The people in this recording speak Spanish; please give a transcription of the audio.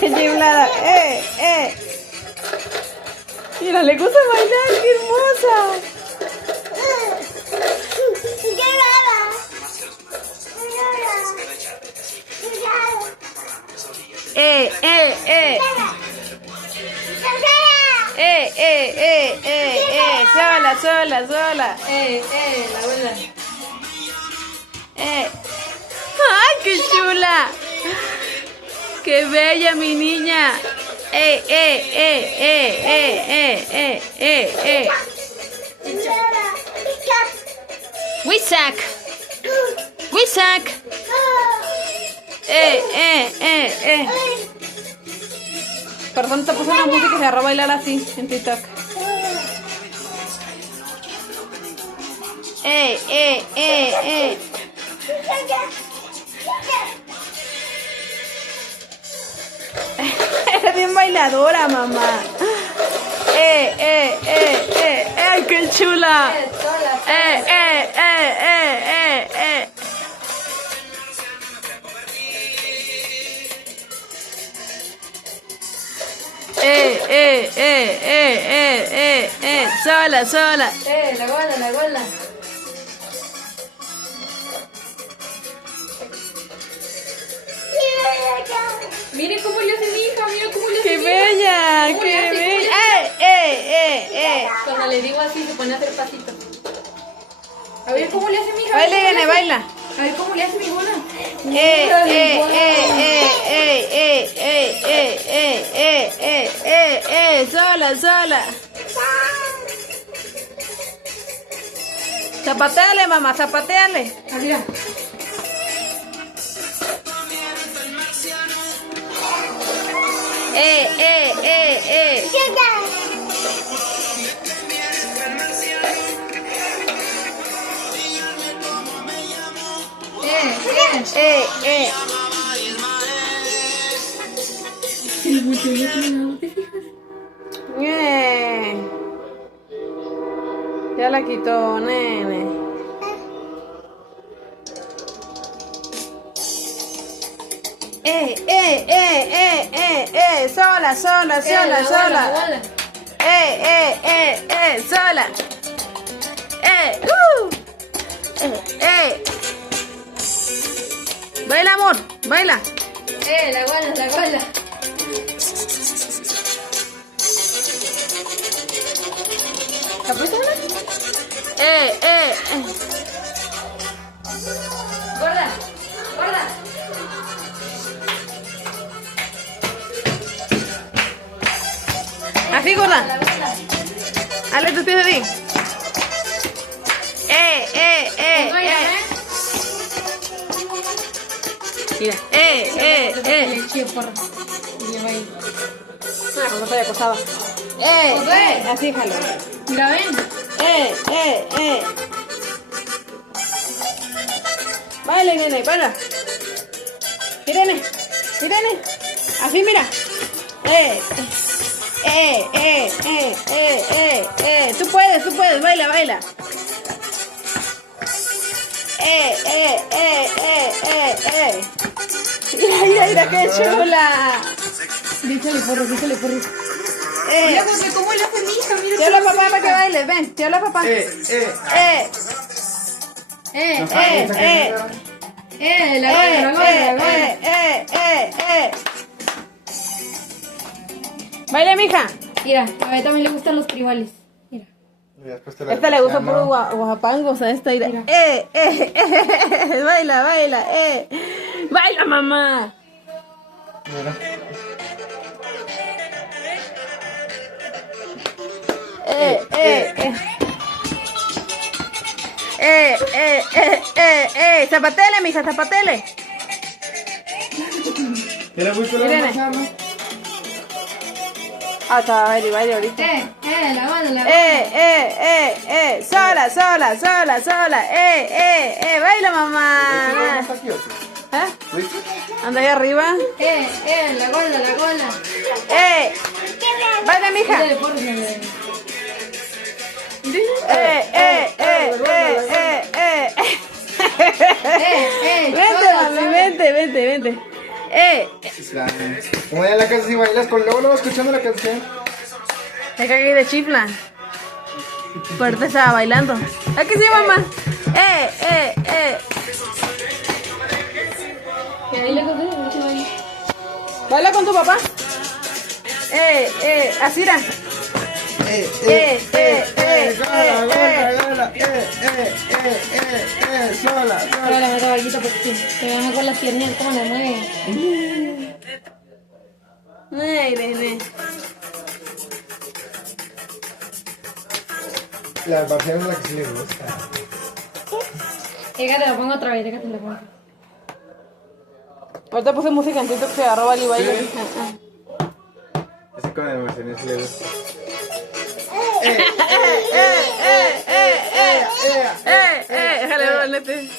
Chiflada, Mira, le gusta bailar, qué hermosa. Sola. La abuela. ¡Ay, qué chula! ¡Qué bella mi niña! Wisak. Perdón, te puse una música y se agarró a bailar así en TikTok. Eres bien bailadora, mamá. ¡Ay, qué chula! Sola. La gola. Mire cómo le hace mi hija, mira cómo le hace. ¡Qué bella! ¡Qué bella! Cuando le digo así se pone a hacer pasitos. A ver cómo le hace mi hija. Baila, Irene, baila. A ver cómo le hace mi mona. Sola. Zapateale, mamá, zapateale. Ah, mira. Ya la quitó, nene. Sola. Sola. Baila, amor, baila. La gola. ¿La puedes hablar? Gorda. Así, gorda. La gola. Hazle tus pies así. Mira, como estoy acostada. Así, jalo. Mira, ven. Baila, Irene, baila. Irene. Así, mira. Tú puedes, baila. Mira, qué chula. Dísele porro. Mira, porque cómo le hace mi hija, mira. Te habla papá para que bailes, ven, te habla papá. La gola. Baile, mija. Mira, a mí también le gustan los tribales. Mira. Esta le gusta puro guapangos a esta. Mira. Baila. Baila, mamá. Mira. Zapatele, mija, zapatele. ¿Qué le gusta la Irene. manzana? Hasta baile ahorita. La gola. Sola. Baila, mamá. ¿Está aquí o qué? ¿Viste? Anda ahí arriba. La gola. Baila, mija. Dísele porro, mira. Vente, mami, vente. Como ya en la casa si bailas con luego escuchando la canción. Me cagué de chifla. Fuerte estaba bailando. Aquí sí, mamá. Que baile con tu mucho baile. Baila con tu papá. Asira. Sola. Pero la verdad, vaquita, porque te van con las piernas como la mueve. Ay, nene. La Barcelona es la que sí le gusta. Déjate, lo pongo otra vez, déjate, lo pongo. Ahorita puse música en TikTok, se agarró y baile. Sí. Así con el Mercedes sí le gusta. Déjale ver el nete.